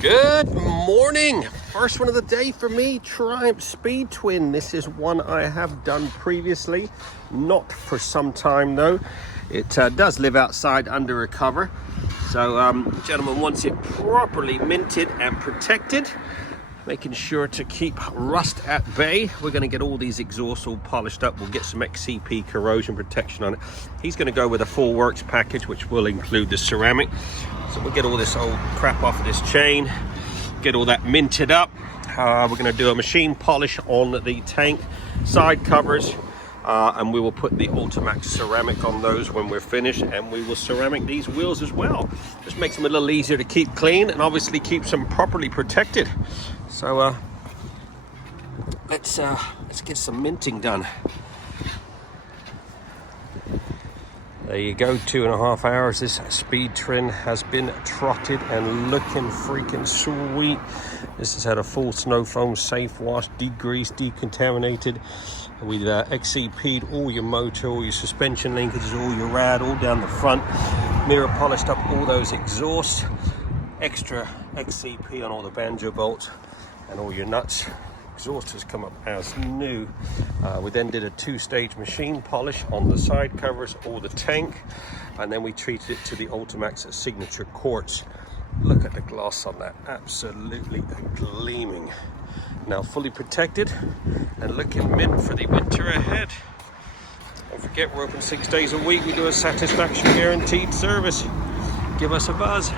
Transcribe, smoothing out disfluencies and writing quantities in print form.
Good morning. First one of the day for me, Triumph Speed Twin. This is one I have done previously, not for some time though. It does live outside under a cover. So gentleman wants it properly minted and protected, making sure to keep rust at bay. We're going to get all these exhausts all polished up. We'll get some XCP corrosion protection on it. He's going to go with a full works package, which will include the ceramic. So we'll get all this old crap off of this chain, get all that minted up. We're going to do a machine polish on the tank side covers, and we will put the Ultimaxx ceramic on those when we're finished, and we will ceramic these wheels as well. Just makes them a little easier to keep clean and obviously keeps them properly protected. So let's get some minting done. There you go, 2.5 hours. This speed twin has been trotted and looking freaking sweet. This has had a full Snowfoam safe wash, degreased, decontaminated. We've XCP'd all your motor, all your suspension linkages, all your rad, all down the front. Mirror polished up all those exhausts. Extra XCP on all the banjo bolts and all your nuts. Exhaust has come up as new. We then did a 2-stage machine polish on the side covers or the tank, and then we treated it to the Ultimaxx Signature quartz. Look at the gloss on that, absolutely gleaming. Now fully protected and looking mint for the winter ahead. Don't forget, we're open 6 days a week. We do a satisfaction guaranteed service. Give us a buzz.